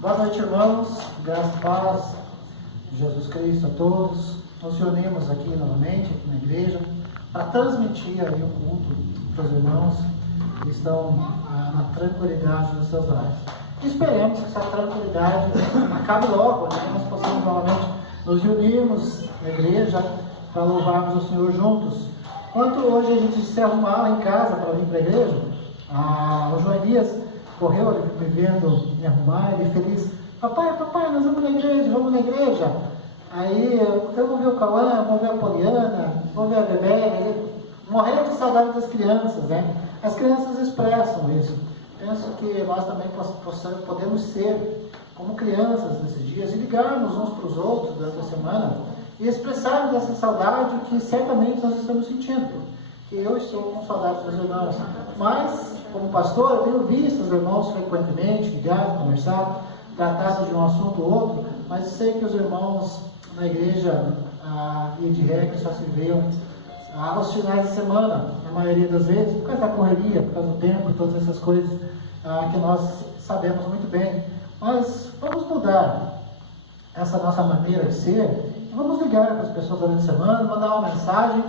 Boa noite, irmãos. Graça e paz de Jesus Cristo a todos. Nós nos reunimos aqui novamente, aqui na igreja, para transmitir aí o culto para os irmãos que estão na tranquilidade dos seus lares. E esperemos que essa tranquilidade acabe logo, né? Nós possamos novamente nos reunirmos na igreja para louvarmos o Senhor juntos. Enquanto hoje a gente se arrumava em casa para vir para a igreja, o João Elias correu, ele me vendo me arrumar, ele feliz: papai, nós vamos na igreja. Aí eu vou ver o Cauã, vou ver a Poliana, vou ver a Bebé, morrendo de saudade das crianças, né? As crianças expressam isso. Penso que nós também podemos ser como crianças nesses dias e ligarmos uns para os outros durante a semana e expressarmos essa saudade que certamente nós estamos sentindo. Que eu estou com saudade dos irmãos, mas como pastor eu tenho visto os irmãos frequentemente, ligar, conversar, tratar de um assunto ou outro, mas sei que os irmãos na igreja, via de regra, só se veem aos finais de semana, na maioria das vezes, por causa da correria, por causa do tempo, todas essas coisas que nós sabemos muito bem. Mas vamos mudar essa nossa maneira de ser e vamos ligar para as pessoas durante a semana, mandar uma mensagem,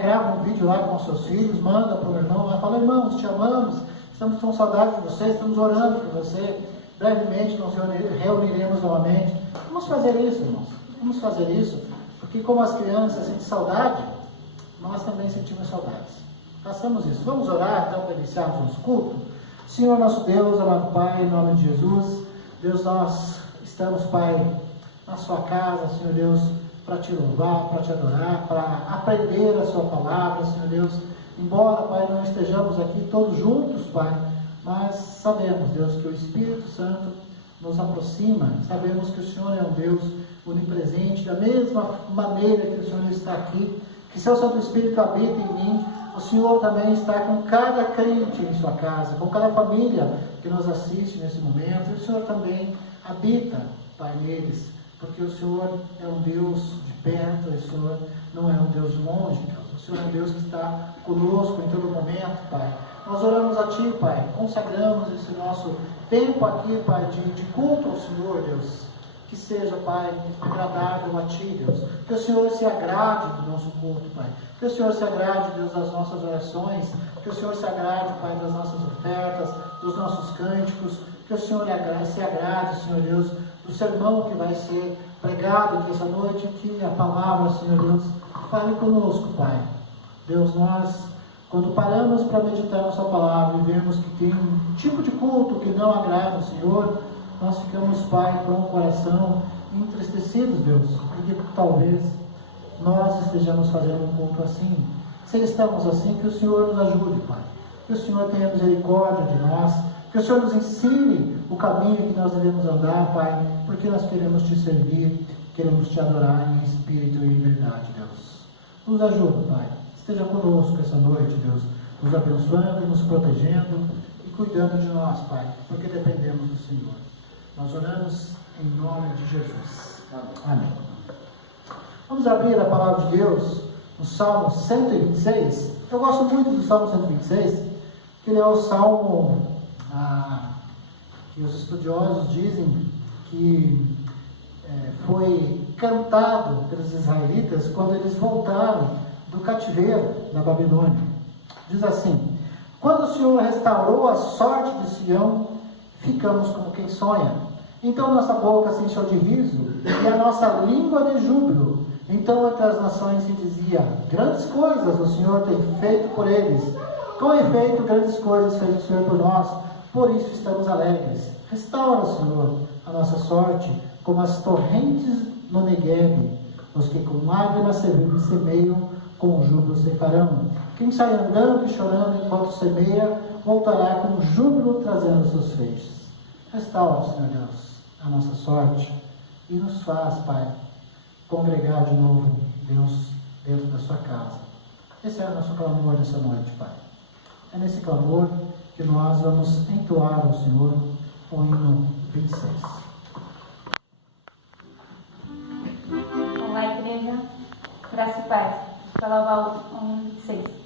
grava um vídeo lá com os seus filhos, manda para o irmão lá, fala: irmãos, te amamos, estamos com saudade de você, estamos orando por você, brevemente nos reuniremos novamente. Vamos fazer isso, irmãos, vamos fazer isso, porque como as crianças sentem saudade, nós também sentimos saudades. Façamos isso. Vamos orar então para iniciarmos o nosso culto. Senhor nosso Deus, amado Pai, em nome de Jesus, Deus, nós estamos, Pai, na sua casa, Senhor Deus, para te louvar, para te adorar, para aprender a sua palavra, Senhor Deus. Embora, Pai, não estejamos aqui todos juntos, Pai, mas sabemos, Deus, que o Espírito Santo nos aproxima, sabemos que o Senhor é um Deus onipresente, da mesma maneira que o Senhor está aqui, que seu Santo Espírito habita em mim, o Senhor também está com cada crente em sua casa, com cada família que nos assiste nesse momento, e o Senhor também habita, Pai, neles, porque o Senhor é um Deus de perto, o Senhor não é um Deus de longe, Deus. O Senhor é um Deus que está conosco em todo momento, Pai. Nós oramos a Ti, Pai, consagramos esse nosso tempo aqui, Pai, de culto ao Senhor, Deus. Que seja, Pai, agradável a Ti, Deus. Que o Senhor se agrade do nosso culto, Pai. Que o Senhor se agrade, Deus, das nossas orações. Que o Senhor se agrade, Pai, das nossas ofertas, dos nossos cânticos. Que o Senhor se agrade, Senhor Deus, do sermão que vai ser pregado aqui essa noite. Que a palavra, Senhor Deus, fale conosco, Pai. Deus, nós, quando paramos para meditar na Sua palavra e vemos que tem um tipo de culto que não agrada o Senhor, nós ficamos, Pai, com o coração entristecidos, Deus, porque talvez nós estejamos fazendo um culto assim. Se estamos assim, que o Senhor nos ajude, Pai. Que o Senhor tenha misericórdia de nós. Que o Senhor nos ensine o caminho que nós devemos andar, Pai, porque nós queremos Te servir, queremos Te adorar em espírito e em verdade, Deus. Nos ajude, Pai. Esteja conosco essa noite, Deus, nos abençoando, nos protegendo e cuidando de nós, Pai, porque dependemos do Senhor. Nós oramos em nome de Jesus. Amém. Vamos abrir a palavra de Deus no Salmo 126. Eu gosto muito do Salmo 126, que ele é o salmo que os estudiosos dizem que foi cantado pelos israelitas quando eles voltaram do cativeiro da Babilônia. Diz assim: quando o Senhor restaurou a sorte de Sião, ficamos como quem sonha. Então nossa boca se encheu de riso e a nossa língua de júbilo. Então entre as nações se dizia: grandes coisas o Senhor tem feito por eles. Com efeito, grandes coisas fez o Senhor por nós, por isso estamos alegres. Restaura, Senhor, a nossa sorte, como as torrentes no Negueb. Os que com lágrimas semeiam, com júbilo ceifarão. Quem sai andando e chorando enquanto semeia, voltará com júbilo trazendo seus feixes. Restaura, Senhor Deus, a nossa sorte e nos faz, Pai, congregar de novo, Deus, dentro da sua casa. Esse é o nosso clamor nessa noite, Pai. É nesse clamor que nós vamos entoar ao Senhor o hino 26. Vamos lá, igreja. Graça e paz. Para louvar o hino 26.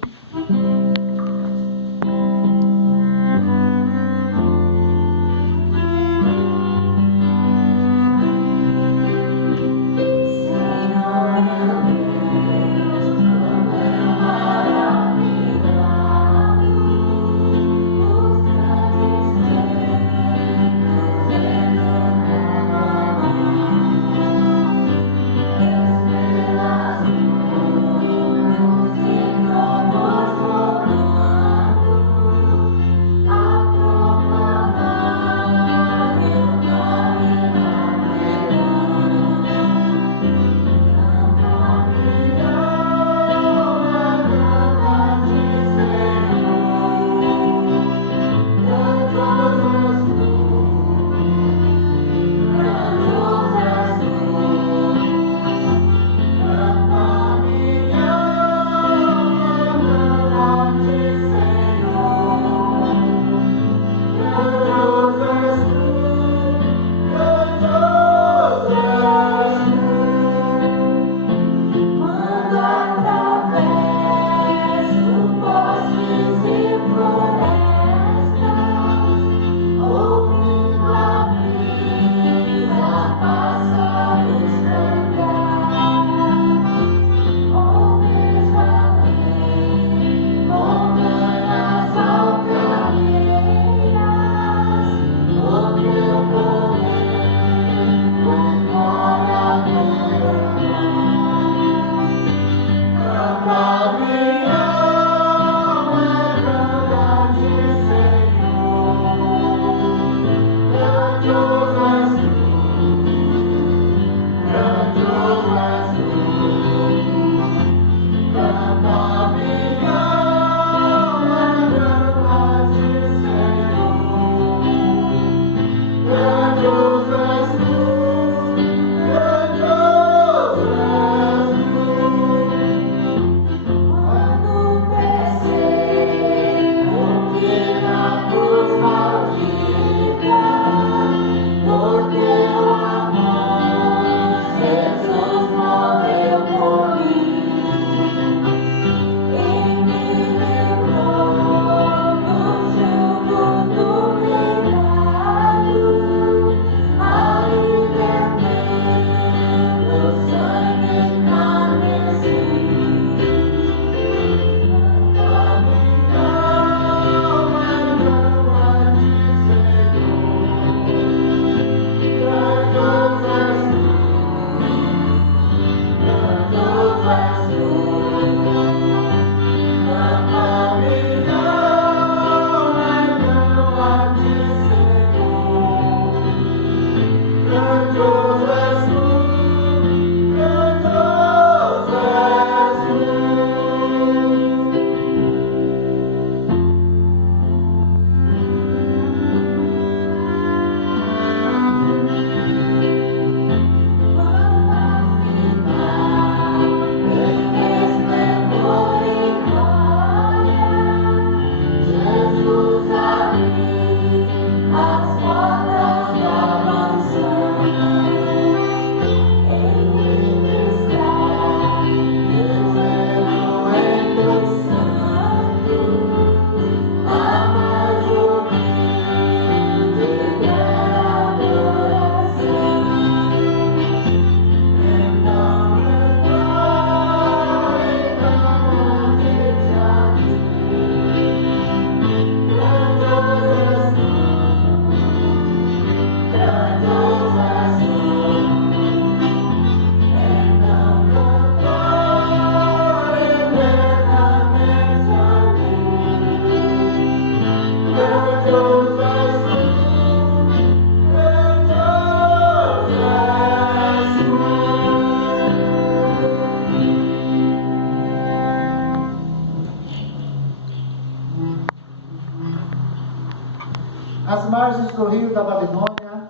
margens do rio da Babilônia,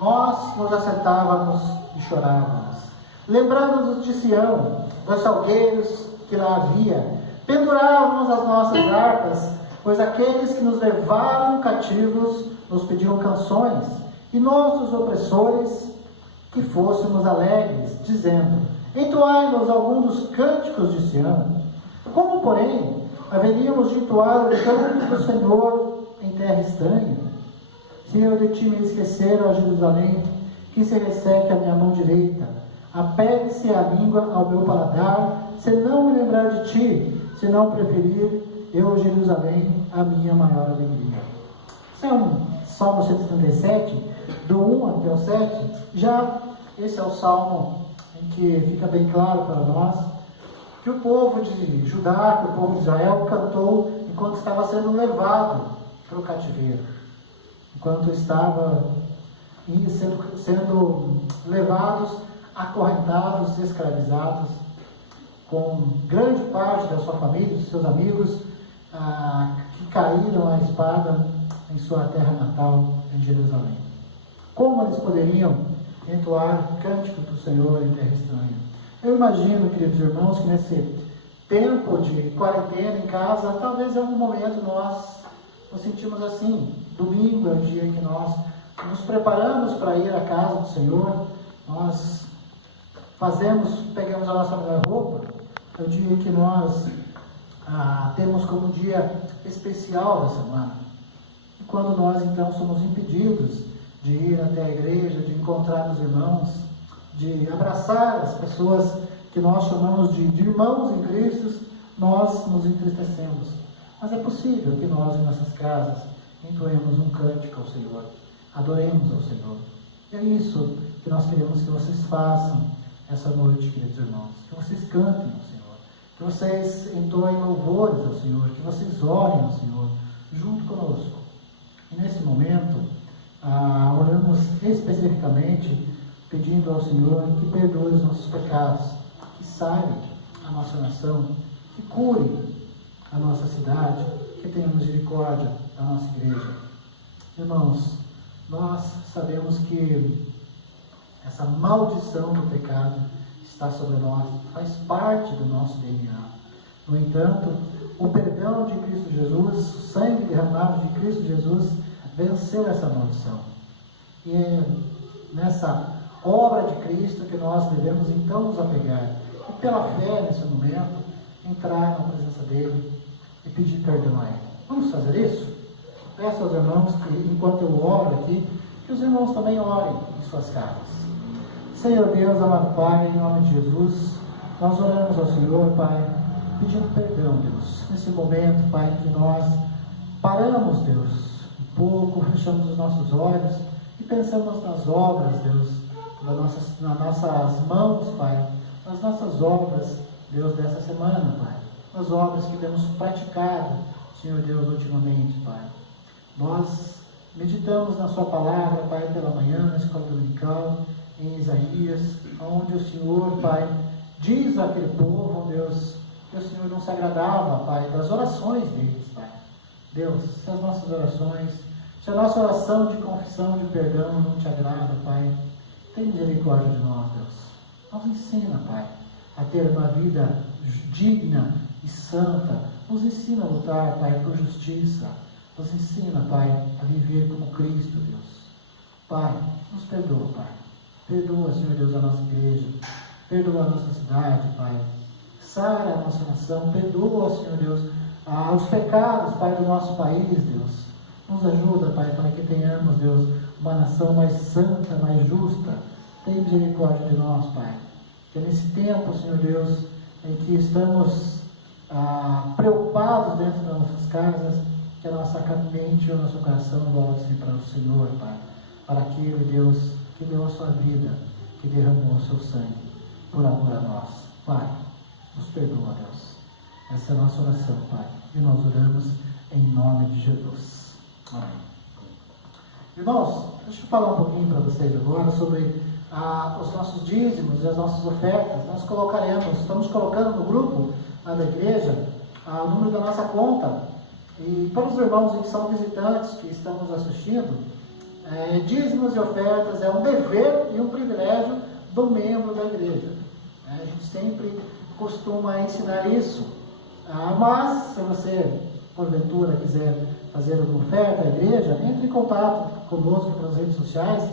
nós nos assentávamos e chorávamos, lembrando-nos de Sião, dos salgueiros que lá havia, pendurávamos as nossas harpas, pois aqueles que nos levaram cativos nos pediam canções, e nossos opressores que fôssemos alegres, dizendo: entoai-nos algum dos cânticos de Sião. Como, porém, haveríamos de entoar o canto do Senhor em terra estranha? Se eu de ti me esquecer, ó Jerusalém, que se resseque a minha mão direita, apegue-se a língua ao meu paladar, se não me lembrar de ti, se não preferir eu, Jerusalém, a minha maior alegria. Esse é um Salmo 137, do 1 até o 7. Já esse é o salmo em que fica bem claro para nós que o povo de Judá, que o povo de Israel cantou enquanto estava sendo levado para o cativeiro, enquanto estava sendo levados, acorrentados, escravizados, com grande parte da sua família, dos seus amigos, que caíram à espada em sua terra natal, em Jerusalém. Como eles poderiam entoar cânticos do Senhor em terra estranha? Eu imagino, queridos irmãos, que nesse tempo de quarentena em casa, talvez em algum momento nós nos sentimos assim. Domingo é o dia em que nós nos preparamos para ir à casa do Senhor, nós pegamos a nossa melhor roupa, é o dia em que nós temos como dia especial da semana. E quando nós então somos impedidos de ir até a igreja, de encontrar os irmãos, de abraçar as pessoas que nós chamamos de irmãos em Cristo, nós nos entristecemos. Mas é possível que nós em nossas casas entoemos um cântico ao Senhor, adoremos ao Senhor. E é isso que nós queremos que vocês façam essa noite, queridos irmãos, que vocês cantem ao Senhor, que vocês entoem louvores ao Senhor, que vocês orem ao Senhor junto conosco. E nesse momento, oramos especificamente pedindo ao Senhor que perdoe os nossos pecados, que sare a nossa nação, que cure a nossa cidade, que tenha misericórdia da nossa igreja. Irmãos, nós sabemos que essa maldição do pecado está sobre nós, faz parte do nosso DNA. No entanto, o perdão de Cristo Jesus, o sangue derramado de Cristo Jesus, venceu essa maldição. E é nessa obra de Cristo que nós devemos então nos apegar. E pela fé, nesse momento, entrar na presença dele e pedir perdão a ele. Vamos fazer isso? Peço aos irmãos que, enquanto eu oro aqui, que os irmãos também orem em suas casas. Senhor Deus, amado Pai, em nome de Jesus, nós oramos ao Senhor, Pai, pedindo perdão, Deus, nesse momento, Pai, que nós paramos, Deus, um pouco, fechamos os nossos olhos e pensamos nas obras, Deus, nas nossas mãos, Pai, nas nossas obras, Deus, dessa semana, Pai, nas obras que temos praticado, Senhor Deus, ultimamente, Pai. Nós meditamos na Sua palavra, Pai, pela manhã, na escola dominical, em Isaías, onde o Senhor, Pai, diz àquele povo, Deus, que o Senhor não se agradava, Pai, das orações deles, Pai. Deus, se as nossas orações, se a nossa oração de confissão, de perdão não te agrada, Pai, tem misericórdia de nós, Deus. Nos ensina, Pai, a ter uma vida digna e santa. Nos ensina a lutar, Pai, por justiça. Nos ensina, Pai, a viver como Cristo, Deus. Pai, nos perdoa, Pai. Perdoa, Senhor Deus, a nossa igreja. Perdoa a nossa cidade, Pai. Sara a nossa nação. Perdoa, Senhor Deus, os pecados, Pai, do nosso país, Deus. Nos ajuda, Pai, para que tenhamos, Deus, uma nação mais santa, mais justa. Tem misericórdia de nós, Pai. Que nesse tempo, Senhor Deus, em que estamos preocupados dentro das nossas casas, que a nossa mente e o nosso coração volte para o Senhor, Pai. Para aquele Deus que deu a sua vida, que derramou o seu sangue por amor a nós. Pai, nos perdoa, Deus. Essa é a nossa oração, Pai. E nós oramos em nome de Jesus. Amém. Irmãos, deixa eu falar um pouquinho para vocês agora sobre os nossos dízimos e as nossas ofertas. Nós estamos colocando no grupo da igreja o número da nossa conta. E para os irmãos que são visitantes, que estão nos assistindo, dízimos e ofertas é um dever e um privilégio do membro da igreja. A gente sempre costuma ensinar isso. Mas, se você, porventura, quiser fazer alguma oferta à igreja, entre em contato conosco pelas redes sociais.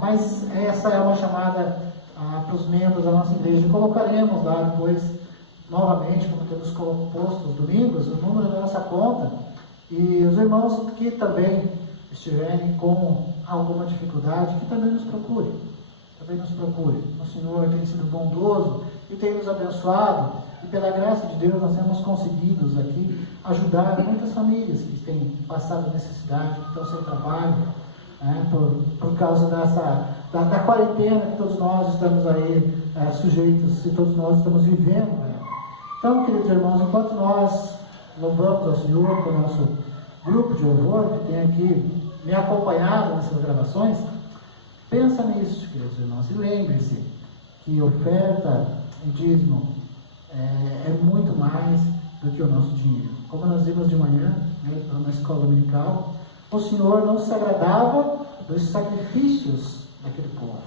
Mas essa é uma chamada para os membros da nossa igreja. Colocaremos lá depois, novamente, como temos posto os domingos, o número da nossa conta. E os irmãos que também estiverem com alguma dificuldade, que também nos procurem. Também nos procurem. O Senhor tem sido bondoso e tem nos abençoado. E pela graça de Deus nós temos conseguido aqui ajudar muitas famílias que têm passado necessidade, que estão sem trabalho, por causa da quarentena que todos nós estamos aí sujeitos e todos nós estamos vivendo. Então, queridos irmãos, enquanto nós louvamos ao Senhor com o nosso grupo de louvor, que tem aqui me acompanhado nessas gravações, pensa nisso, queridos irmãos, e lembre-se que oferta e dízimo é muito mais do que o nosso dinheiro. Como nós vimos de manhã, na escola dominical, o Senhor não se agradava dos sacrifícios daquele povo.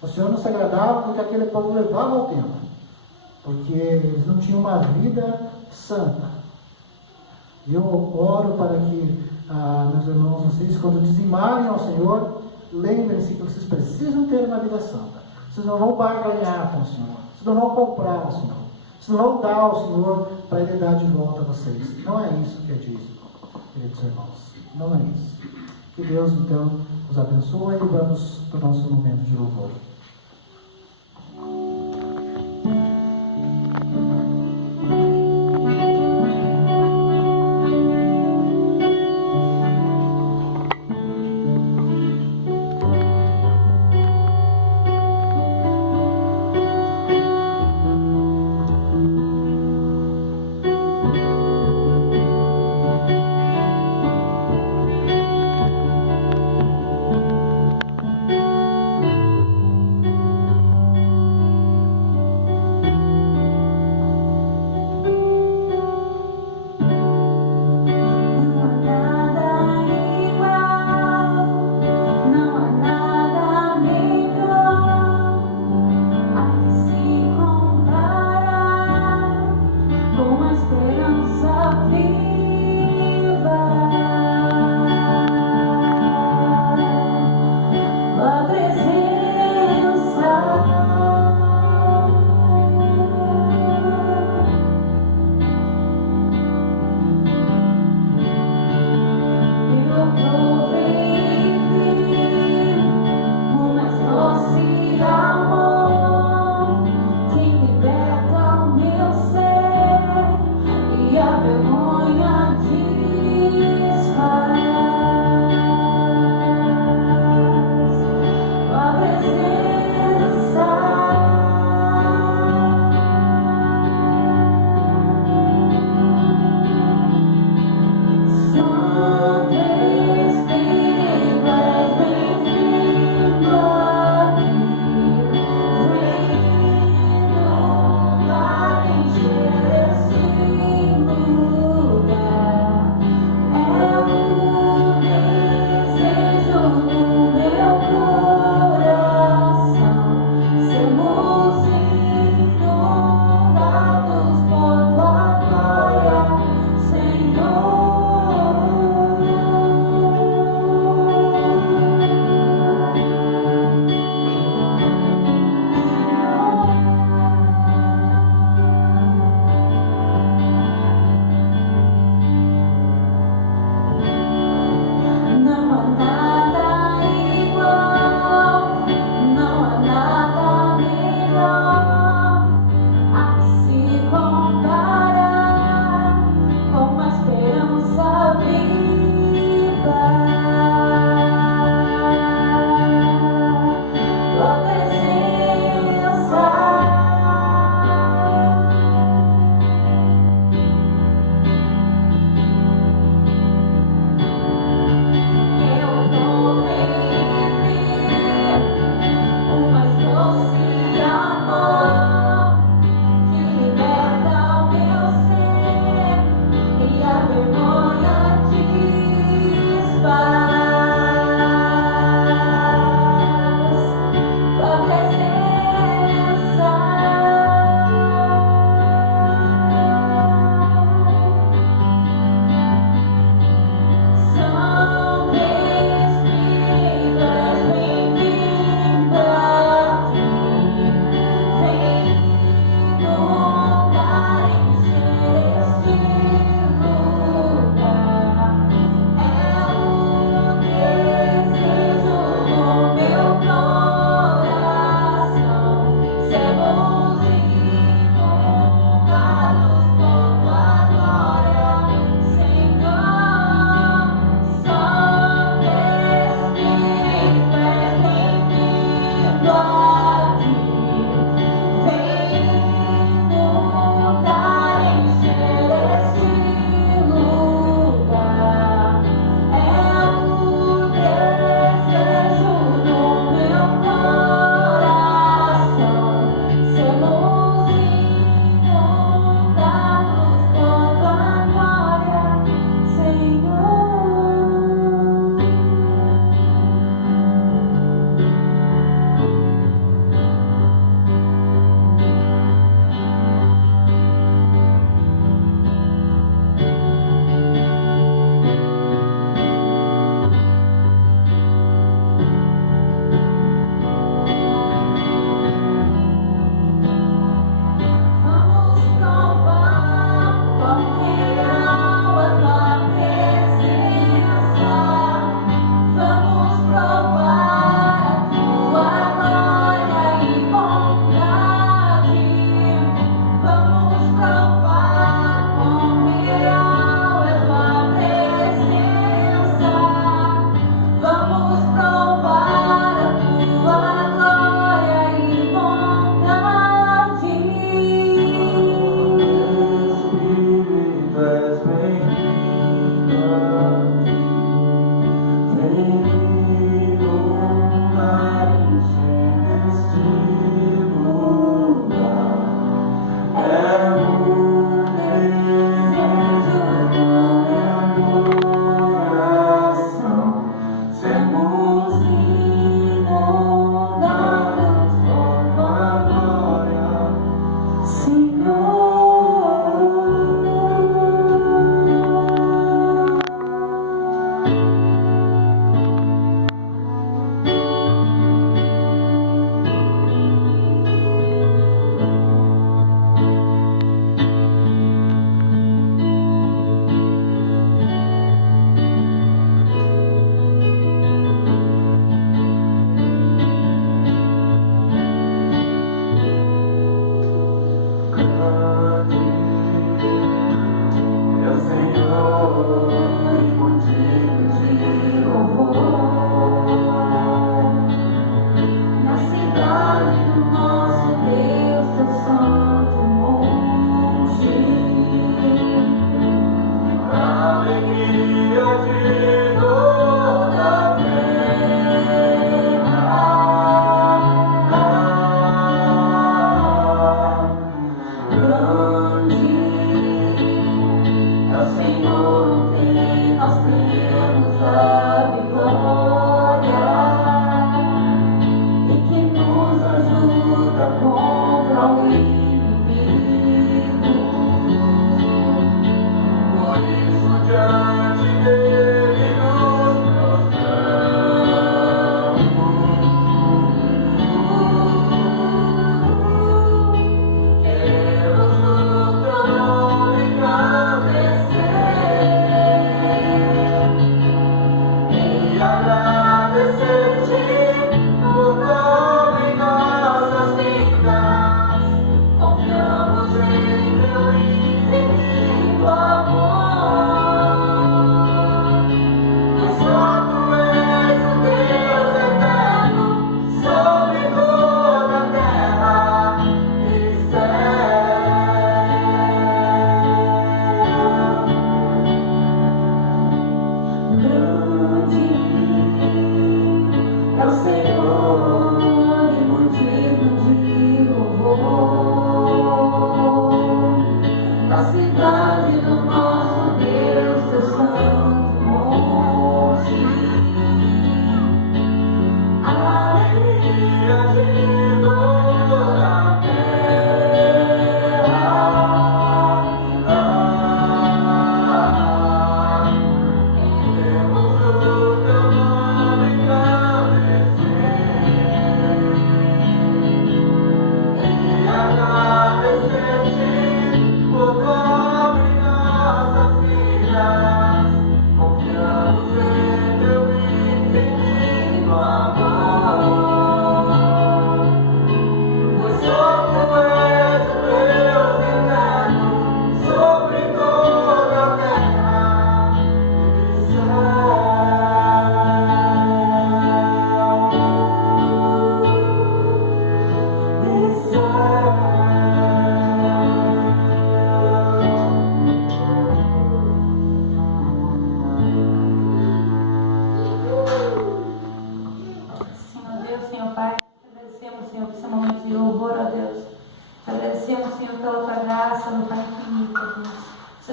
O Senhor não se agradava do que aquele povo levava ao templo, porque eles não tinham uma vida santa. E eu oro para que, meus irmãos, vocês, quando dizimarem ao Senhor, lembrem-se que vocês precisam ter uma vida santa. Vocês não vão barganhar com o Senhor, vocês não vão comprar o Senhor, vocês não vão dar ao Senhor para Ele dar de volta a vocês. Não é isso que é dízimo, queridos irmãos. Não é isso. Que Deus, então, os abençoe e vamos para o nosso momento de louvor.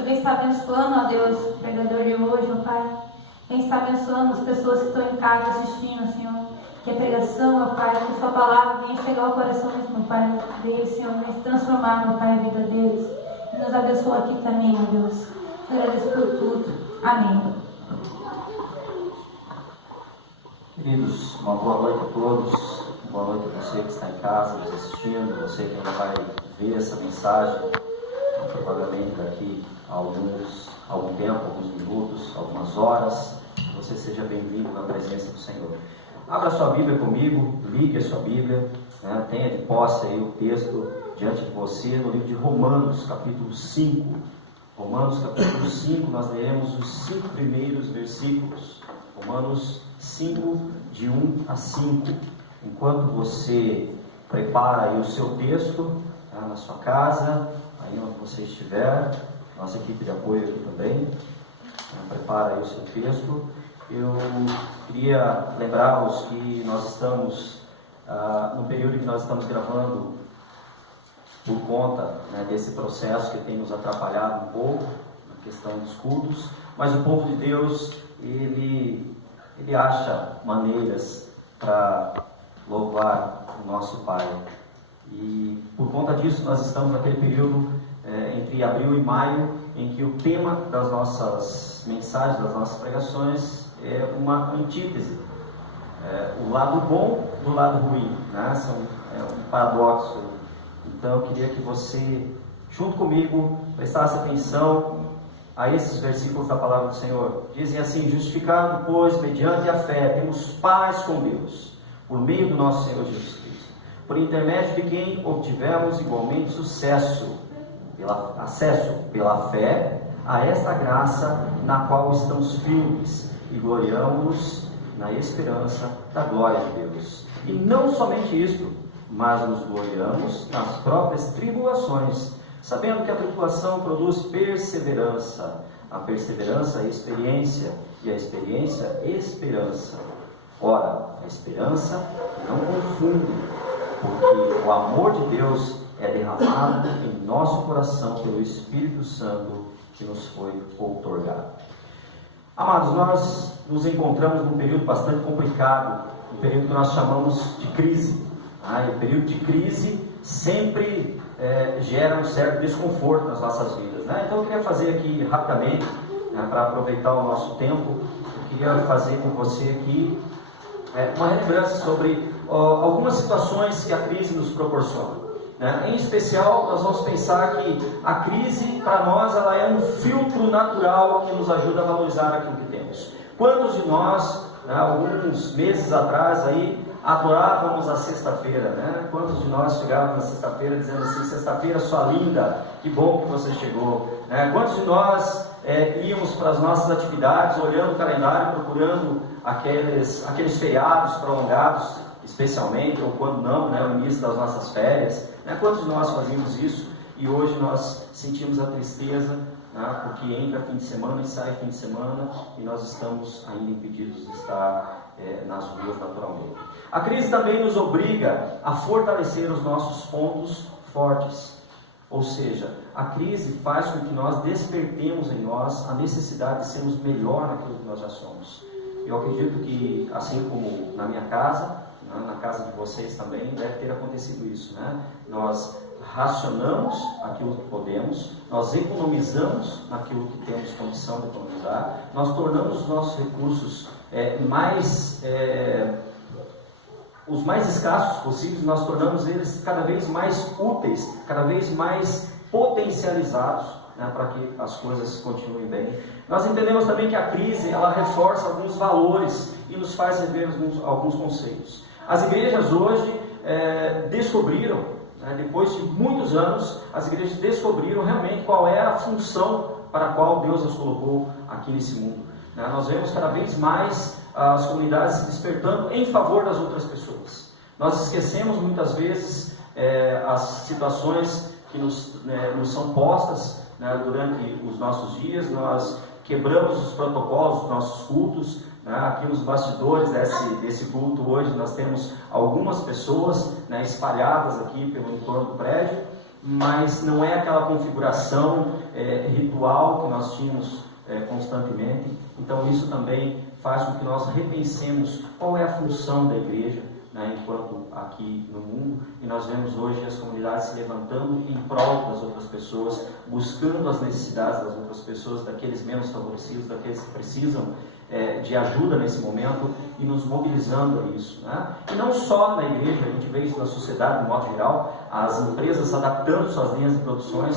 também está abençoando, ó Deus, o pregador de hoje, ó Pai. Quem está abençoando as pessoas que estão em casa assistindo, Senhor. Que a pregação, ó Pai, que a sua palavra venha chegar ao coração mesmo, Pai, deles, Senhor, venha transformar, ó Pai, a vida deles. E nos abençoa aqui também, ó Deus. Agradeço por tudo. Amém. Queridos, uma boa noite a todos. Boa noite a você que está em casa nos assistindo, você que ainda vai ver essa mensagem, provavelmente daqui a algum tempo, alguns minutos, algumas horas. Você seja bem-vindo na presença do Senhor. Abra sua Bíblia comigo, ligue a sua Bíblia, né? Tenha de posse aí o texto diante de você no livro de Romanos, capítulo 5. Romanos, capítulo 5, nós leremos os 5 primeiros versículos. Romanos 5, de 1 a 5. Enquanto você prepara aí o seu texto, tá, na sua casa, aí onde você estiver, nossa equipe de apoio aqui também, prepara aí o seu texto. Eu queria lembrá-los que nós estamos, no período que nós estamos gravando, por conta, né, desse processo que tem nos atrapalhado um pouco, na questão dos cultos, mas o povo de Deus, ele acha maneiras para louvar o nosso Pai. E por conta disso nós estamos naquele período entre abril e maio, em que o tema das nossas mensagens, das nossas pregações é uma antítese, o lado bom do lado ruim, né? É um paradoxo. Então eu queria que você, junto comigo, prestasse atenção a esses versículos da palavra do Senhor. Dizem assim: justificado, pois, mediante a fé, temos paz com Deus, por meio do nosso Senhor Jesus Cristo, por intermédio de quem obtivemos igualmente acesso pela fé a esta graça na qual estamos firmes e gloriamos na esperança da glória de Deus. E não somente isto, mas nos gloriamos nas próprias tribulações, sabendo que a tribulação produz perseverança, a perseverança experiência, e a experiência esperança. Ora, a esperança não confunde, porque o amor de Deus é derramado em nosso coração pelo Espírito Santo que nos foi outorgado. Amados, nós nos encontramos num período bastante complicado, um período que nós chamamos de crise. E o período de crise sempre gera um certo desconforto nas nossas vidas, né? Então eu queria fazer aqui rapidamente, para aproveitar o nosso tempo, eu queria fazer com você aqui uma relembrança sobre algumas situações que a crise nos proporciona. Em especial, nós vamos pensar que a crise, para nós, ela é um filtro natural que nos ajuda a valorizar aquilo que temos. Quantos de nós, alguns meses atrás, aí, adorávamos a sexta-feira, né? Quantos de nós chegávamos na sexta-feira dizendo assim: sexta-feira, sua linda, que bom que você chegou, né? Quantos de nós íamos para as nossas atividades, olhando o calendário, procurando aqueles feriados prolongados, especialmente, ou quando não, né, o início das nossas férias, né? Quantos de nós fazíamos isso? E hoje nós sentimos a tristeza, né, porque entra fim de semana e sai fim de semana, e nós estamos ainda impedidos de estar nas ruas naturalmente. A crise também nos obriga a fortalecer os nossos pontos fortes, ou seja, a crise faz com que nós despertemos em nós a necessidade de sermos melhor naquilo que nós já somos. Eu acredito que, assim como na minha casa, na casa de vocês também, deve ter acontecido isso, né? Nós racionamos aquilo que podemos, nós economizamos naquilo que temos condição de economizar, nós tornamos os nossos recursos os mais escassos possíveis, nós tornamos eles cada vez mais úteis, cada vez mais potencializados, né, para que as coisas continuem bem. Nós entendemos também que a crise, ela reforça alguns valores e nos faz rever alguns conceitos. As igrejas hoje descobriram, depois de muitos anos, as igrejas descobriram realmente qual é a função para a qual Deus as colocou aqui nesse mundo. Nós vemos cada vez mais as comunidades se despertando em favor das outras pessoas. Nós esquecemos muitas vezes as situações que nos são postas, durante os nossos dias. Nós quebramos os protocolos dos nossos cultos. Aqui nos bastidores desse culto hoje nós temos algumas pessoas espalhadas aqui pelo entorno do prédio, mas não é aquela configuração ritual que nós tínhamos constantemente. Então isso também faz com que nós repensemos qual é a função da igreja, né, enquanto aqui no mundo, e nós vemos hoje as comunidades se levantando em prol das outras pessoas, buscando as necessidades das outras pessoas, daqueles menos favorecidos, daqueles que precisam de ajuda nesse momento, e nos mobilizando a isso, né? E não só na igreja, a gente vê isso na sociedade de modo geral, as empresas adaptando suas linhas de produção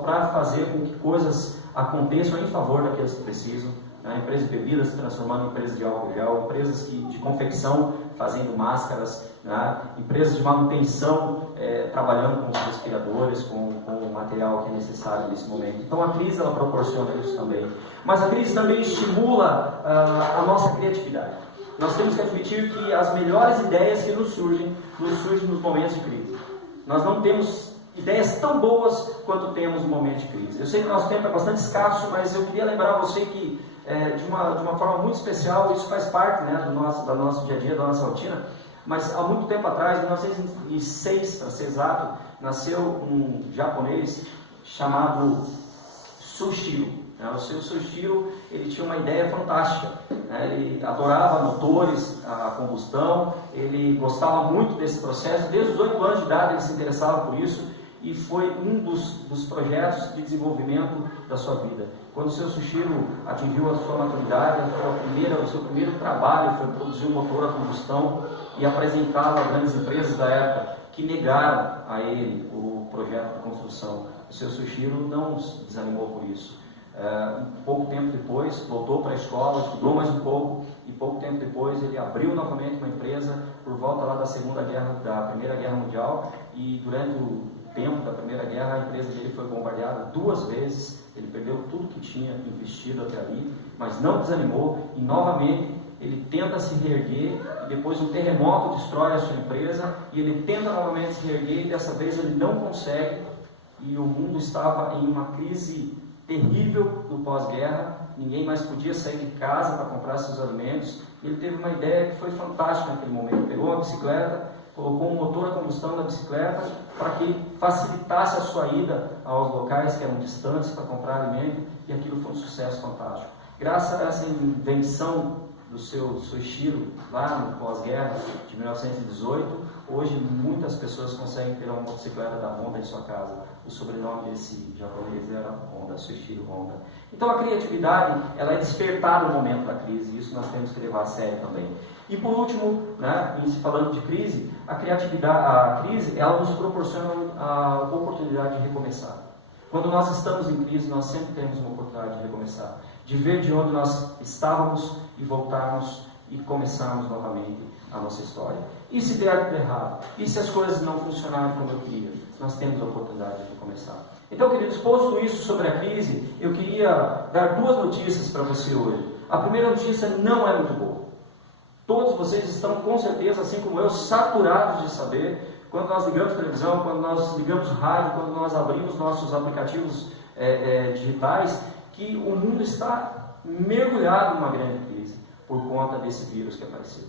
para fazer com que coisas aconteçam em favor daqueles que precisam, né? Empresas de bebidas se transformando em empresas de álcool gel, empresas de confecção fazendo máscaras, né? Empresas de manutenção trabalhando com os respiradores, com o material que é necessário nesse momento. Então a crise ela proporciona isso também. Mas a crise também estimula a nossa criatividade. Nós temos que admitir que as melhores ideias que nos surgem nos momentos de crise. Nós não temos ideias tão boas quanto temos no momento de crise. Eu sei que nosso tempo é bastante escasso, mas eu queria lembrar a você que de uma forma muito especial, isso faz parte, né, do nosso dia a dia, da nossa rotina, mas há muito tempo atrás, em 1906, para ser exato, nasceu um japonês chamado Sushiro. O seu Sushiro, ele tinha uma ideia fantástica, né? Ele adorava motores, a combustão, ele gostava muito desse processo, desde os 8 anos de idade ele se interessava por isso, e foi um dos projetos de desenvolvimento da sua vida. Quando o seu Sushiro atingiu a sua maturidade, o seu primeiro trabalho foi produzir um motor a combustão e apresentá-lo a grandes empresas da época, que negaram a ele o projeto de construção. O seu Sushiro não desanimou por isso. Pouco tempo depois, voltou para a escola, estudou mais um pouco, e pouco tempo depois ele abriu novamente uma empresa por volta lá da Primeira Guerra Mundial, e durante o tempo da Primeira Guerra a empresa dele foi bombardeada 2 vezes, ele perdeu tudo que tinha investido até ali, mas não desanimou, e novamente ele tenta se reerguer, e depois um terremoto destrói a sua empresa, e ele tenta novamente se reerguer, e dessa vez ele não consegue, e o mundo estava em uma crise terrível do pós-guerra, ninguém mais podia sair de casa para comprar seus alimentos. Ele teve uma ideia que foi fantástica naquele momento, pegou uma bicicleta, colocou um motor a combustão na bicicleta para que facilitasse a sua ida aos locais que eram distantes para comprar alimento, e aquilo foi um sucesso fantástico. Graças a essa invenção do seu Sushiro, lá no pós-guerra de 1918, hoje muitas pessoas conseguem ter uma motocicleta da Honda em sua casa. O sobrenome desse japonês era Honda, Sushiro Honda. Então a criatividade, ela é despertada no momento da crise, e isso nós temos que levar a sério também. E por último, né, falando de crise, a crise, ela nos proporciona a oportunidade de recomeçar. Quando nós estamos em crise, nós sempre temos uma oportunidade de recomeçar, de ver de onde nós estávamos e voltarmos e começarmos novamente a nossa história. E se der errado? E se as coisas não funcionarem como eu queria? Nós temos a oportunidade de recomeçar. Então, queridos, posto isso sobre a crise, eu queria dar 2 notícias para você hoje. A primeira notícia não é muito boa. Todos vocês estão, com certeza, assim como eu, saturados de saber, quando nós ligamos televisão, quando nós ligamos rádio, quando nós abrimos nossos aplicativos digitais, que o mundo está mergulhado numa grande crise por conta desse vírus que apareceu.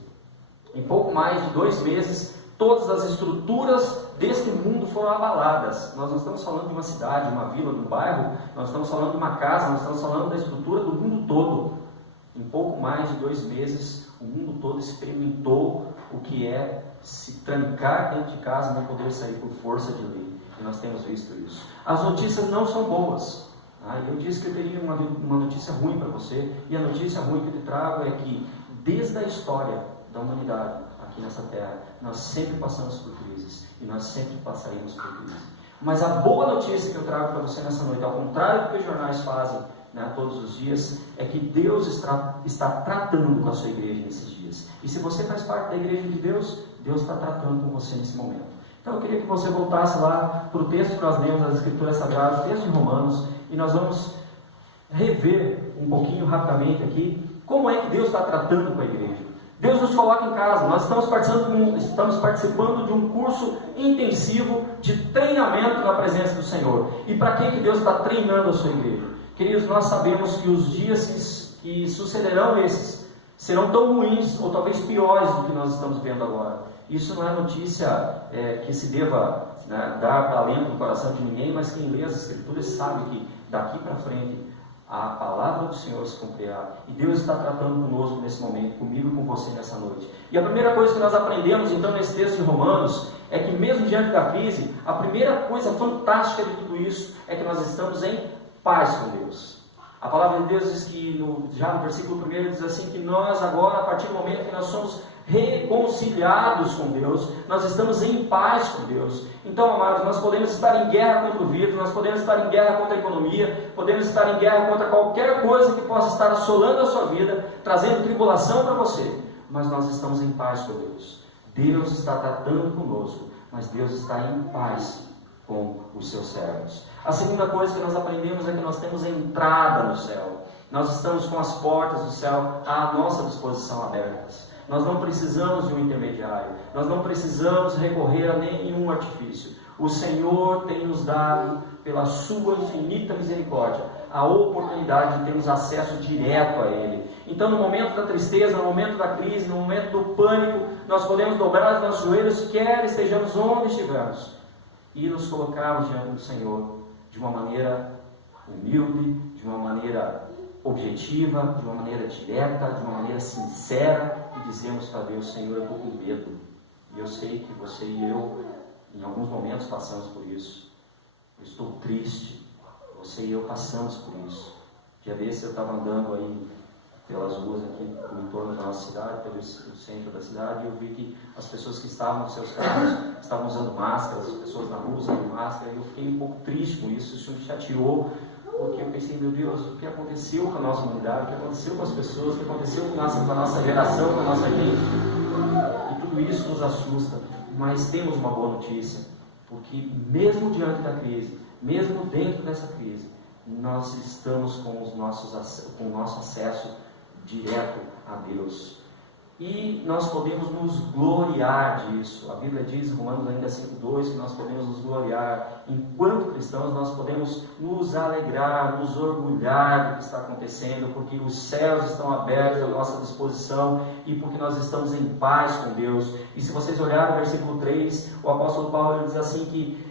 Em pouco mais de 2 meses, todas as estruturas deste mundo foram abaladas. Nós não estamos falando de uma cidade, uma vila, de um bairro, nós estamos falando de uma casa, nós estamos falando da estrutura do mundo todo. Em pouco mais de 2 meses, o mundo todo experimentou o que é se trancar dentro de casa e não poder sair por força de lei. E nós temos visto isso. As notícias não são boas. Eu disse que eu teria uma notícia ruim para você, e a notícia ruim que eu te trago é que, desde a história da humanidade aqui nessa terra, nós sempre passamos por crises, e nós sempre passaremos por crises. Mas a boa notícia que eu trago para você nessa noite, ao contrário do que os jornais fazem, né, todos os dias, é que Deus está tratando com a sua igreja nesses dias. E se você faz parte da igreja de Deus, Deus está tratando com você nesse momento. Então eu queria que você voltasse lá para o texto que nós lemos, as Escrituras Sagradas, texto de Romanos, e nós vamos rever um pouquinho rapidamente aqui como é que Deus está tratando com a igreja. Deus nos coloca em casa, nós estamos participando de um curso intensivo de treinamento na presença do Senhor. E para que Deus está treinando a sua igreja? Queridos, nós sabemos que os dias que sucederão esses serão tão ruins, ou talvez piores do que nós estamos vendo agora. Isso não é notícia que se deva, né, dar para alento no coração de ninguém, mas quem lê as Escrituras sabe que daqui para frente a palavra do Senhor se cumprirá. E Deus está tratando conosco nesse momento, comigo e com você nessa noite. E a primeira coisa que nós aprendemos então nesse texto de Romanos é que mesmo diante da crise, a primeira coisa fantástica de tudo isso é que nós estamos em paz com Deus. A palavra de Deus diz que, já no versículo 1, ele diz assim, que nós agora, a partir do momento que nós somos reconciliados com Deus, nós estamos em paz com Deus. Então, amados, nós podemos estar em guerra contra o vírus, nós podemos estar em guerra contra a economia, podemos estar em guerra contra qualquer coisa que possa estar assolando a sua vida, trazendo tribulação para você, mas nós estamos em paz com Deus. Deus está tratando conosco, mas Deus está em paz com os seus servos. A segunda coisa que nós aprendemos é que nós temos entrada no céu. Nós estamos com as portas do céu à nossa disposição abertas. Nós não precisamos de um intermediário. Nós não precisamos recorrer a nenhum artifício. O Senhor tem nos dado, pela sua infinita misericórdia, a oportunidade de termos acesso direto a Ele. Então, no momento da tristeza, no momento da crise, no momento do pânico, nós podemos dobrar os nossos joelhos, quer estejamos onde estivermos, e nos colocarmos diante do Senhor de uma maneira humilde, de uma maneira objetiva, de uma maneira direta, de uma maneira sincera, e dizemos para Deus: Senhor, eu estou com medo, e eu sei que você e eu, em alguns momentos, passamos por isso. Eu estou triste, você e eu passamos por isso. Dia desses eu estava andando aí pelas ruas aqui no entorno da nossa cidade, pelo centro da cidade, e eu vi que as pessoas que estavam nos seus carros estavam usando máscaras, as pessoas na rua usando máscara, e eu fiquei um pouco triste com isso. Isso me chateou, porque eu pensei: meu Deus, o que aconteceu com a nossa humanidade, o que aconteceu com as pessoas, o que aconteceu com a nossa geração, com a nossa gente? E tudo isso nos assusta, mas temos uma boa notícia, porque mesmo diante da crise, mesmo dentro dessa crise, nós estamos com o nosso acesso direto a Deus. E nós podemos nos gloriar disso. A Bíblia diz, em Romanos ainda 5:2, que nós podemos nos gloriar. Enquanto cristãos, nós podemos nos alegrar, nos orgulhar do que está acontecendo, porque os céus estão abertos à nossa disposição e porque nós estamos em paz com Deus. E se vocês olharem o versículo 3, o apóstolo Paulo diz assim que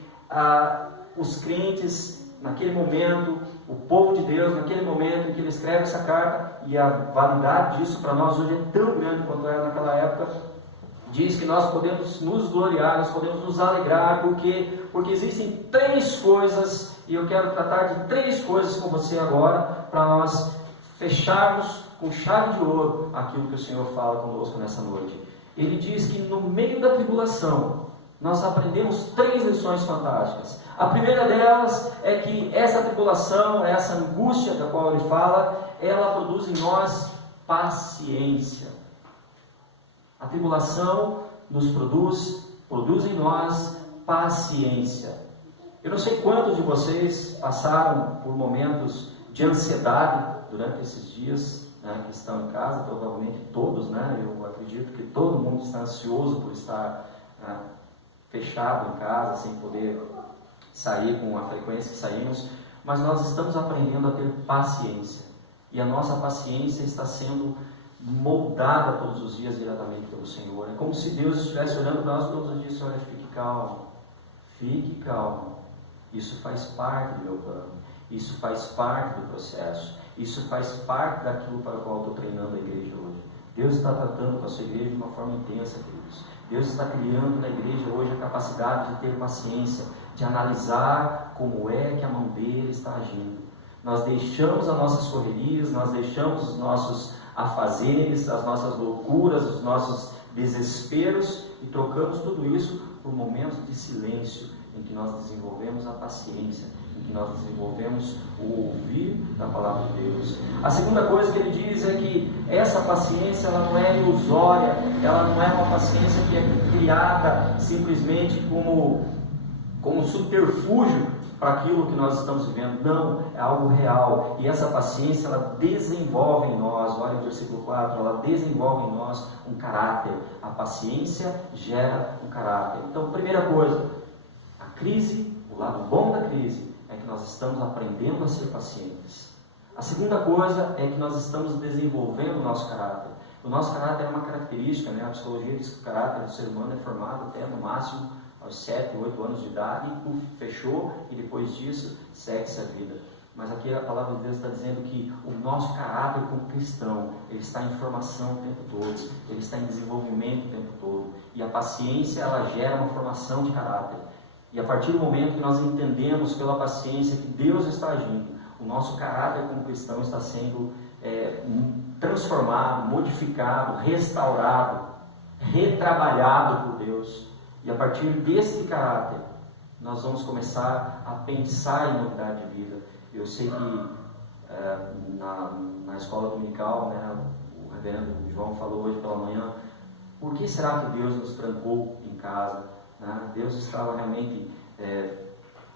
os crentes, naquele momento, o povo de Deus, naquele momento em que ele escreve essa carta, e a validade disso para nós hoje é tão grande quanto era naquela época, diz que nós podemos nos gloriar, nós podemos nos alegrar, porque existem 3 coisas, e eu quero tratar de 3 coisas com você agora, para nós fecharmos com chave de ouro aquilo que o Senhor fala conosco nessa noite. Ele diz que no meio da tribulação, nós aprendemos 3 lições fantásticas. A primeira delas é que essa tribulação, essa angústia da qual ele fala, ela produz em nós paciência. A tribulação nos produz em nós paciência. Eu não sei quantos de vocês passaram por momentos de ansiedade durante esses dias, né, que estão em casa, provavelmente todos, né? Eu acredito que todo mundo está ansioso por estar fechado em casa, sem poder sair com a frequência que saímos, mas nós estamos aprendendo a ter paciência, e a nossa paciência está sendo moldada todos os dias diretamente pelo Senhor. É como se Deus estivesse olhando para nós todos os dias e: olha, fique calmo, isso faz parte do meu plano, isso faz parte do processo, isso faz parte daquilo para o qual eu estou treinando a igreja hoje. Deus está tratando com a sua igreja de uma forma intensa, queridos. Deus está criando na igreja hoje a capacidade de ter paciência, de analisar como é que a mão dele está agindo. Nós deixamos as nossas correrias, nós deixamos os nossos afazeres, as nossas loucuras, os nossos desesperos, e trocamos tudo isso por momentos de silêncio, em que nós desenvolvemos a paciência, em que nós desenvolvemos o ouvir da palavra de Deus. A segunda coisa que ele diz é que essa paciência, ela não é ilusória, ela não é uma paciência que é criada simplesmente como subterfúgio para aquilo que nós estamos vivendo. Não, é algo real, e essa paciência, ela desenvolve em nós, olha o versículo 4, ela desenvolve em nós um caráter. A paciência gera um caráter. Então, primeira coisa, a crise, o lado bom da crise, é que nós estamos aprendendo a ser pacientes. A segunda coisa é que nós estamos desenvolvendo o nosso caráter. O nosso caráter é uma característica, né? A psicologia diz que o caráter do ser humano é formado até no máximo aos 7, 8 anos de idade, e fechou, e depois disso segue-se a vida. Mas aqui a palavra de Deus está dizendo que o nosso caráter como cristão, ele está em formação o tempo todo, ele está em desenvolvimento o tempo todo. E a paciência, ela gera uma formação de caráter. E a partir do momento que nós entendemos pela paciência que Deus está agindo, o nosso caráter como cristão está sendo transformado, modificado, restaurado, retrabalhado por Deus. E a partir desse caráter, nós vamos começar a pensar em novidade de vida. Eu sei que na escola dominical, né, o reverendo João falou hoje pela manhã, por que será que Deus nos trancou em casa? Né? Deus estava realmente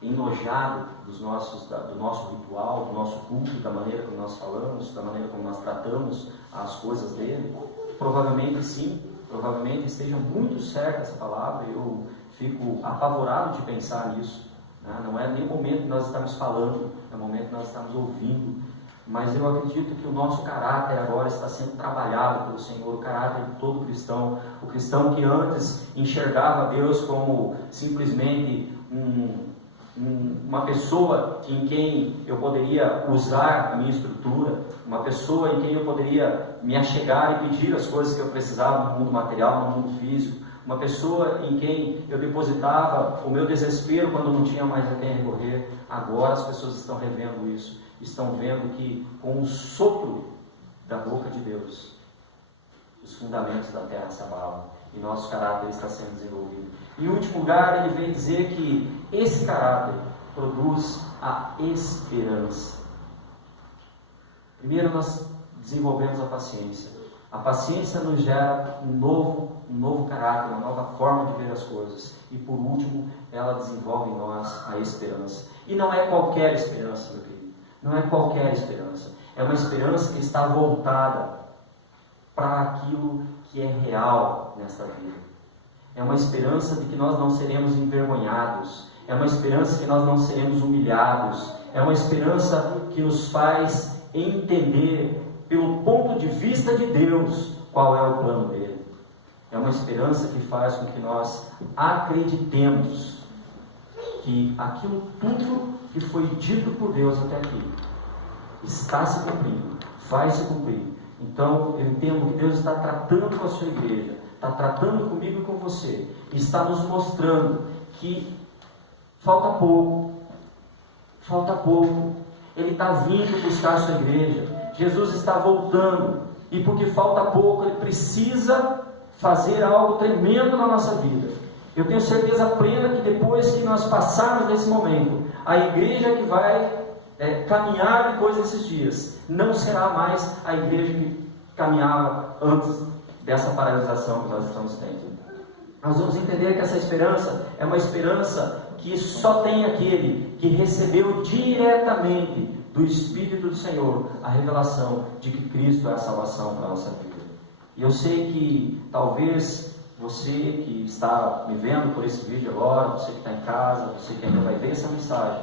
enojado do nosso ritual, do nosso culto, da maneira como nós falamos, da maneira como nós tratamos as coisas dele? Provavelmente sim, provavelmente esteja muito certa essa palavra. Eu fico apavorado de pensar nisso. Né? Não é nem o momento que nós estamos falando, é o momento que nós estamos ouvindo. Mas eu acredito que o nosso caráter agora está sendo trabalhado pelo Senhor, o caráter de todo cristão. O cristão que antes enxergava Deus como simplesmente uma pessoa em quem eu poderia usar a minha estrutura, uma pessoa em quem eu poderia me achegar e pedir as coisas que eu precisava no mundo material, no mundo físico, uma pessoa em quem eu depositava o meu desespero quando não tinha mais a quem recorrer. Agora as pessoas estão revendo isso, estão vendo que com o sopro da boca de Deus, os fundamentos da terra se abalam e nosso caráter está sendo desenvolvido. Em último lugar, ele vem dizer que esse caráter produz a esperança. Primeiro nós desenvolvemos a paciência. A paciência nos gera um novo caráter, uma nova forma de ver as coisas. E por último, ela desenvolve em nós a esperança. E não é qualquer esperança, meu querido. Não é qualquer esperança. É uma esperança que está voltada para aquilo que é real nesta vida. É uma esperança de que nós não seremos envergonhados. É uma esperança que nós não seremos humilhados. É uma esperança que nos faz entender, pelo ponto de vista de Deus, qual é o plano dele. É uma esperança que faz com que nós acreditemos que aquilo tudo que foi dito por Deus até aqui está se cumprindo, vai se cumprir. Então eu entendo que Deus está tratando com a sua igreja, está tratando comigo e com você, e está nos mostrando que falta pouco, Ele está vindo buscar a sua igreja, Jesus está voltando, e porque falta pouco, Ele precisa fazer algo tremendo na nossa vida. Eu tenho certeza plena que depois que nós passarmos desse momento, a igreja que vai caminhar depois desses dias, não será mais a igreja que caminhava antes dessa paralisação que nós estamos tendo. Nós vamos entender que essa esperança é uma esperança que só tem aquele que recebeu diretamente do Espírito do Senhor a revelação de que Cristo é a salvação para a nossa vida. E eu sei que talvez você que está me vendo por esse vídeo agora, você que está em casa, você que ainda vai ver essa mensagem,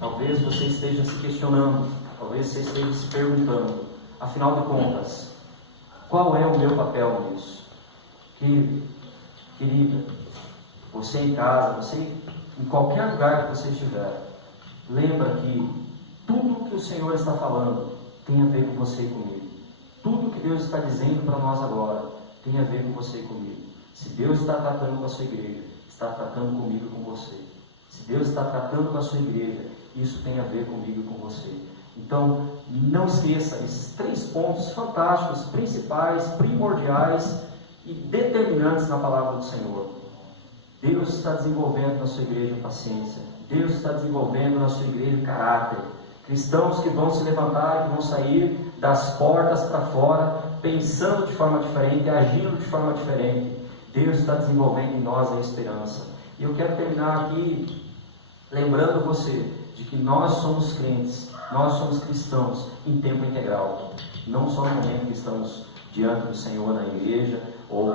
talvez você esteja se questionando, talvez você esteja se perguntando, afinal de contas, qual é o meu papel nisso? Querida, você em casa, você em qualquer lugar que você estiver, lembra que tudo que o Senhor está falando tem a ver com você e comigo. Tudo que Deus está dizendo para nós agora tem a ver com você e comigo. Se Deus está tratando com a sua igreja, está tratando comigo e com você. Se Deus está tratando com a sua igreja, isso tem a ver comigo e com você. Então, não esqueça esses 3 pontos fantásticos, principais, primordiais e determinantes na palavra do Senhor. Deus está desenvolvendo na sua igreja paciência. Deus está desenvolvendo na sua igreja caráter. Cristãos que vão se levantar, que vão sair das portas para fora, pensando de forma diferente, agindo de forma diferente. Deus está desenvolvendo em nós a esperança. E eu quero terminar aqui lembrando você de que nós somos crentes, nós somos cristãos em tempo integral. Não só no momento que estamos diante do Senhor na igreja, ou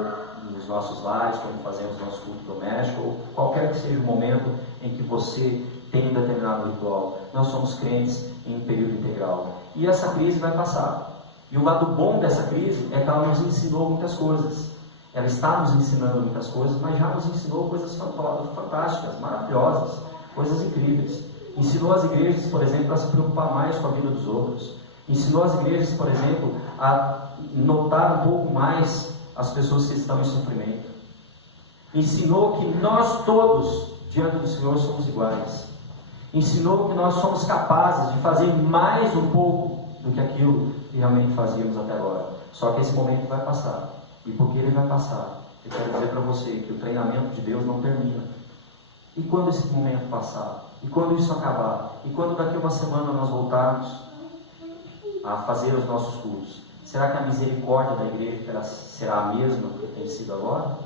nos nossos lares, quando fazemos nosso culto doméstico, ou qualquer que seja o momento em que você tem um determinado ritual. Nós somos crentes em período integral. E essa crise vai passar. E o lado bom dessa crise é que ela nos ensinou muitas coisas. Ela está nos ensinando muitas coisas, mas já nos ensinou coisas fantásticas, maravilhosas, coisas incríveis. Ensinou as igrejas, por exemplo, a se preocupar mais com a vida dos outros. Ensinou as igrejas, por exemplo, a notar um pouco mais as pessoas que estão em sofrimento. Ensinou que nós todos, diante do Senhor, somos iguais. Ensinou que nós somos capazes de fazer mais um pouco do que aquilo que realmente fazíamos até agora. Só que esse momento vai passar. E porque ele vai passar, eu quero dizer para você que o treinamento de Deus não termina. E quando esse momento passar? E quando isso acabar? E quando daqui uma semana nós voltarmos a fazer os nossos cultos? Será que a misericórdia da igreja será a mesma que tem sido agora?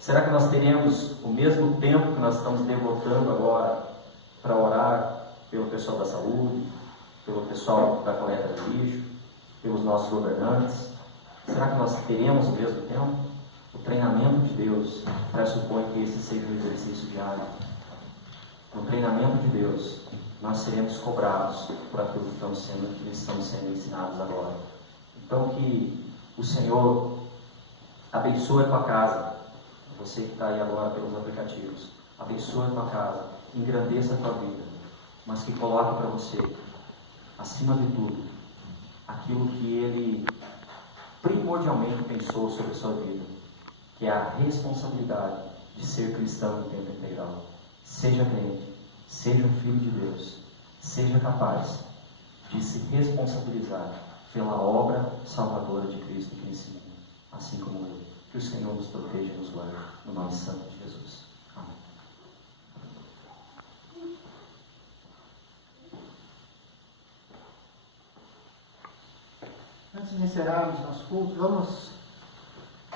Será que nós teremos o mesmo tempo que nós estamos devotando agora para orar pelo pessoal da saúde, pelo pessoal da coleta de lixo, pelos nossos governantes? Será que nós teremos o mesmo tempo? O treinamento de Deus pressupõe que esse seja um exercício diário. No treinamento de Deus, nós seremos cobrados por aquilo que estamos sendo ensinados agora. Então, que o Senhor abençoe a tua casa, você que está aí agora pelos aplicativos, abençoe a tua casa, engrandeça a tua vida, mas que coloque para você, acima de tudo, aquilo que Ele primordialmente pensou sobre a sua vida, que é a responsabilidade de ser cristão em tempo integral. Seja crente, seja um filho de Deus, seja capaz de se responsabilizar pela obra salvadora de Cristo que ensina, assim como eu. Que o Senhor nos proteja e nos guarde, no nome santo de Jesus. Amém. Antes de encerarmos nosso culto, vamos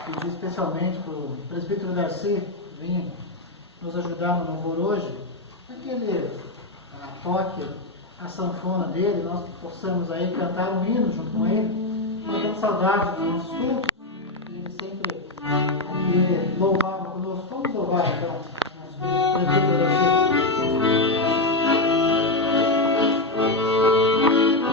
pedir especialmente para o presbítero Darcy vir nos ajudar no louvor hoje, para que ele toque a sanfona dele, nós possamos aí cantar um hino junto com ele, matando saudade dos nossos cultos, e ele sempre aqui louvava conosco. Vamos louvar então, nosso presbítero Darcy. Oh,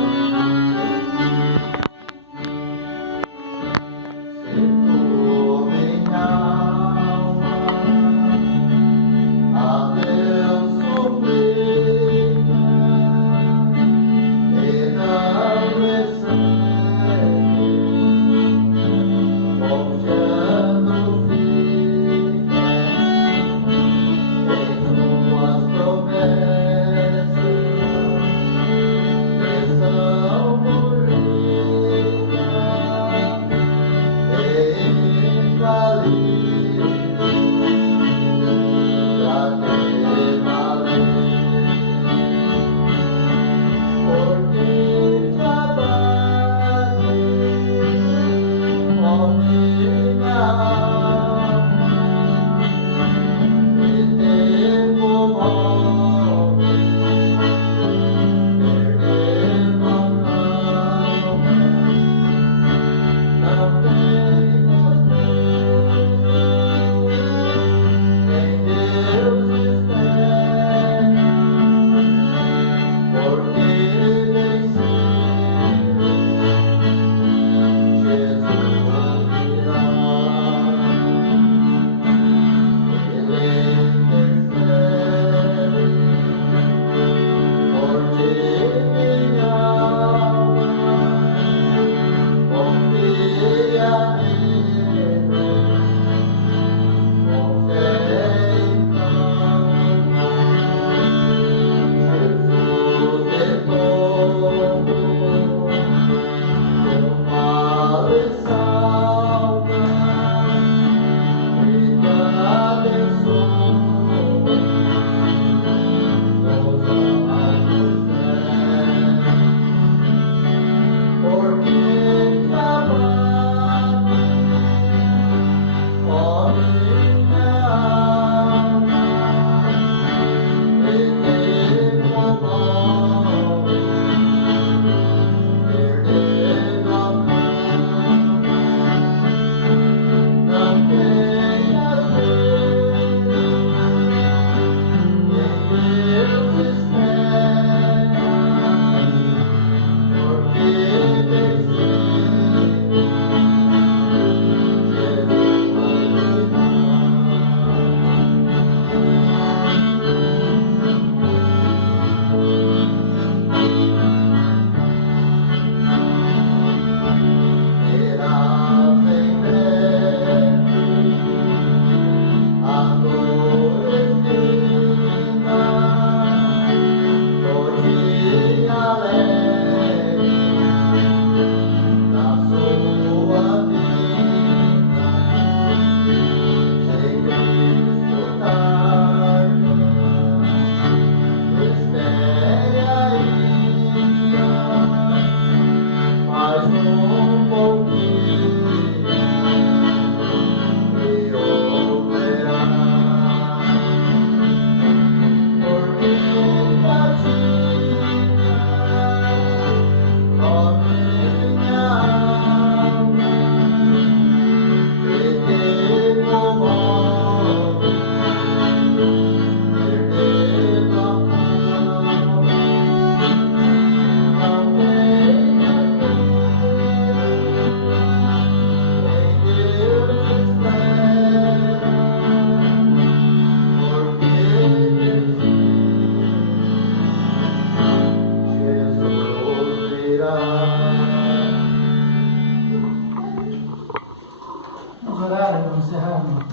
Vamos orar, irmão,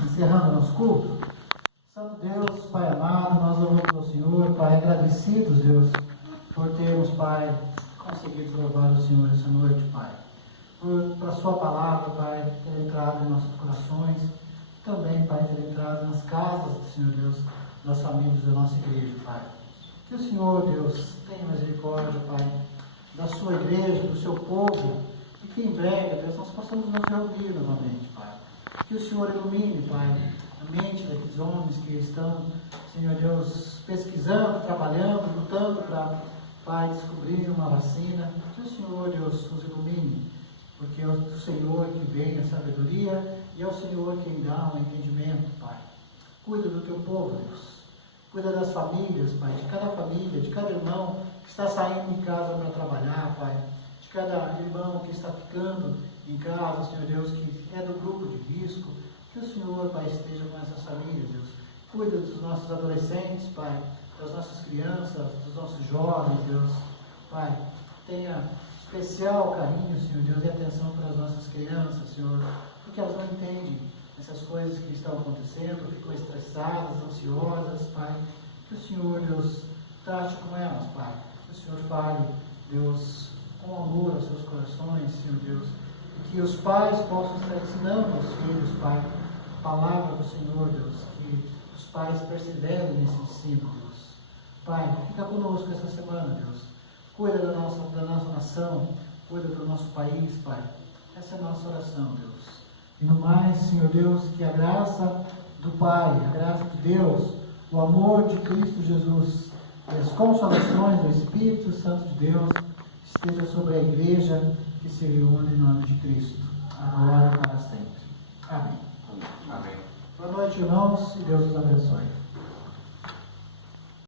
encerrando nosso culto. Santo Deus, Pai amado, nós louvamos ao Senhor, Pai, agradecidos, Deus, por termos, Pai, conseguido louvar o Senhor essa noite, Pai. Por a Sua palavra, Pai, ter entrado em nossos corações, também, Pai, ter entrado nas casas do Senhor Deus, das famílias da nossa igreja, Pai. Que o Senhor, Deus, tenha misericórdia, Pai, da Sua igreja, do Seu povo, e que em breve, Deus, nós possamos nos reunir novamente, Pai. Que o Senhor ilumine, Pai, a mente daqueles homens que estão, Senhor Deus, pesquisando, trabalhando, lutando para, Pai, descobrir uma vacina. Que o Senhor, Deus, nos ilumine, porque é o Senhor que vem a sabedoria e é o Senhor quem dá o entendimento, Pai. Cuida do teu povo, Deus. Cuida das famílias, Pai, de cada família, de cada irmão que está saindo de casa para trabalhar, Pai. De cada irmão que está ficando em casa, Senhor Deus, que é do grupo de risco. Que o Senhor, Pai, esteja com essas famílias, Deus. Cuida dos nossos adolescentes, Pai, das nossas crianças, dos nossos jovens, Deus. Pai, tenha especial carinho, Senhor Deus, e atenção para as nossas crianças, Senhor, porque elas não entendem essas coisas que estão acontecendo, ficam estressadas, ansiosas, Pai. Que o Senhor, Deus, trate com elas, Pai. Que o Senhor fale, Deus, com amor aos seus corações, Senhor Deus. E que os pais possam estar ensinando aos filhos, Pai, a palavra do Senhor, Deus. Que os pais perseverem nesse ensino, Deus. Pai, fica conosco essa semana, Deus. Cuida da nossa nação, cuida do nosso país, Pai. Essa é a nossa oração, Deus. E no mais, Senhor Deus, que a graça do Pai, a graça de Deus, o amor de Cristo Jesus e as consolações do Espírito Santo de Deus esteja sobre a igreja que se reúne em nome de Cristo, agora e para sempre. Amém. Amém. Boa noite, irmãos, e Deus os abençoe.